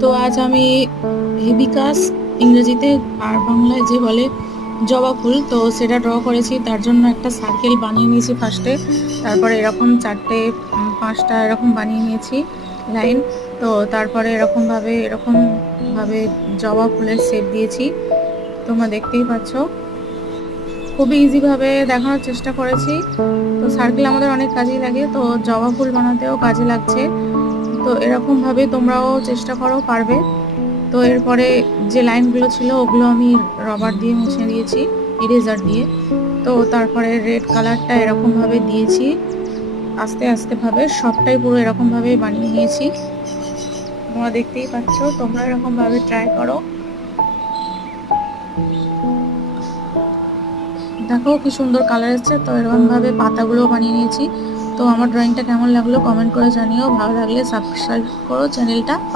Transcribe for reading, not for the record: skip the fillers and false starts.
তো আজ আমি হিবিকাস ইংরেজিতে আর বাংলায় যে বলে জবা ফুল, তো সেটা ড্র করেছি। তার জন্য একটা সার্কেল বানিয়ে নিয়েছি ফার্স্টে, তারপরে এরকম চারটে পাঁচটা এরকম বানিয়ে নিয়েছি লাইন। তো তারপরে এরকম ভাবে জবা ফুলের শেপ দিয়েছি, তোমরা দেখতেই পাচ্ছ। খুবই ইজিভাবে দেখানোর চেষ্টা করেছি। তো সার্কেল আমাদের অনেক কাজেই লাগে, তো জবা ফুল বানাতেও কাজে লাগছে। তো এরকমভাবে তোমরাও চেষ্টা করো, পারবে। তো এরপরে যে লাইনগুলো ছিল ওগুলো আমি রবার দিয়ে মুছে দিয়েছি, ইরেজার দিয়ে। তো তারপরে রেড কালারটা এরকমভাবে দিয়েছি, আস্তে আস্তে ভাবে সবটাই পুরো এরকমভাবে বানিয়ে নিয়েছি। তোমরা দেখতেই পাচ্ছ, তোমরা এরকমভাবে ট্রাই করো। দেখো কি সুন্দর কালার এসছে। তো এরকমভাবে পাতাগুলোও বানিয়ে নিয়েছি। তো আমার ড্রয়িংটা কেমন লাগলো কমেন্ট করে জানিও, ভালো লাগলে সাবস্ক্রাইব করো চ্যানেলটা।